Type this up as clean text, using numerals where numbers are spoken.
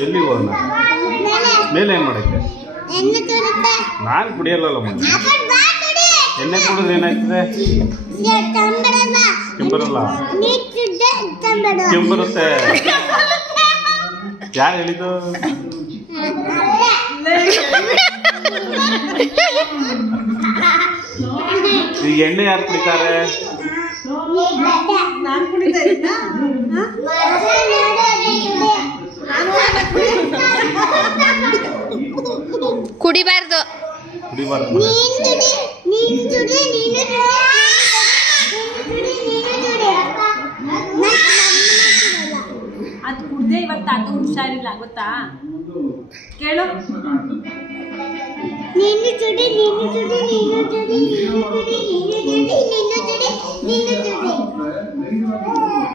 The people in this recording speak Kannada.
ಎಲ್ಲಿಗೆ ಹೋಗೋಣ ಮೇಲೆ ಏನು ಮಾಡಕ್ಕೆ ನಾನು ಕುಡಿಯಲ್ಲ ಎಣ್ಣೆ ಕುಡಿದ್ರೆ ಏನಾಗ್ತದೆ ಕೆಂಬರಲ್ಲ ಕೆಂಬರುತ್ತೆ ಯಾರು ಹೇಳಿದ್ದು ಈಗ ಎಣ್ಣೆ ಯಾರು ಕುಡಿತಾರೆ ಕುಡಿಬಾರ್ದು ಅದು ಕುಡ್ದೆ ಇವತ್ತು ತಾತ ಹುಷಾರಿಲ್ಲ ಗೊತ್ತಾ ಕೇಳು ನೀನು ಚುಡಿ ನೀನು ಚುಡಿ ನೀನು ಚುಡಿ ನೀನು ಚುಡಿ ನೀನು ಚುಡಿ ನೀನು ಚುಡಿ ನೀನು ಚುಡಿ